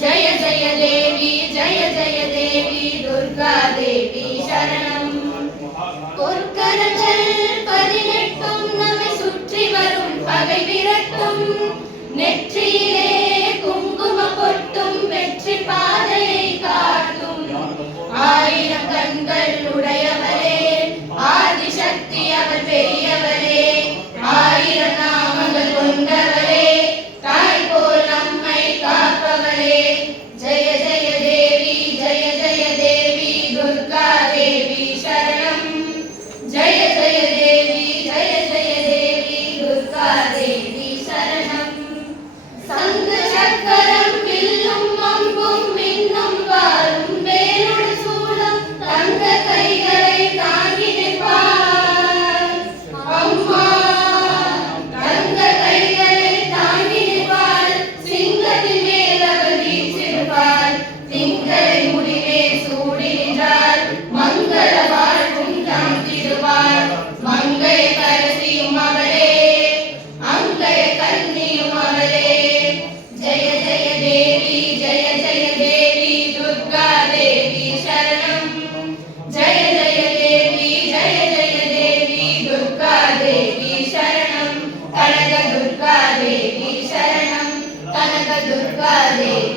जय जय देवी दुर्गा देवी शरणं பொற்கரங்கள் 18 நம்மை சுற்றி வரும் பகை விரட்டும் நெற்றியிலே குங்கும பொட்டும் வெற்றி பாதையை காட்டும் ஆயிரம் கண்கள் உடையவரே ஆதிசக்தி அவர் பெரியவரே ஆயிரம் நாமங்கள் கொண்டவரே தாய் போல் நம்மை காப்பவரே ஜெய ஜெய தேவி துர்கா தேவி சரணம் ஜெய ஜெய தேவி துர்கா தேவி சரணம் சங்கு சக்கரம் வில்லும் அம்பும் மின்னும் வாரும் வேலோடு சூலம் தங்க கைகளை தாங்கி நிற்பார் அம்மா தங்க கைகளை தாங்கி நிற்பார் சிங்கத்தின் மேல் அவர் வீற்றிருப்பார் திங்களை முடிவே சூடி நின்றார் மங்கள வாழ்வும் தாழ்த்திடுவார் மங்கை கரசியும் அவளே அங்கை கன்னியும் அவளே ஜெய ஜெய தேவி துர்கா தேவி சரணம் ஜெய ஜெய தேவி துர்கா தேவி சரணம் கனக துர்கா தேவி சரணம் கனக துர்கா தேவி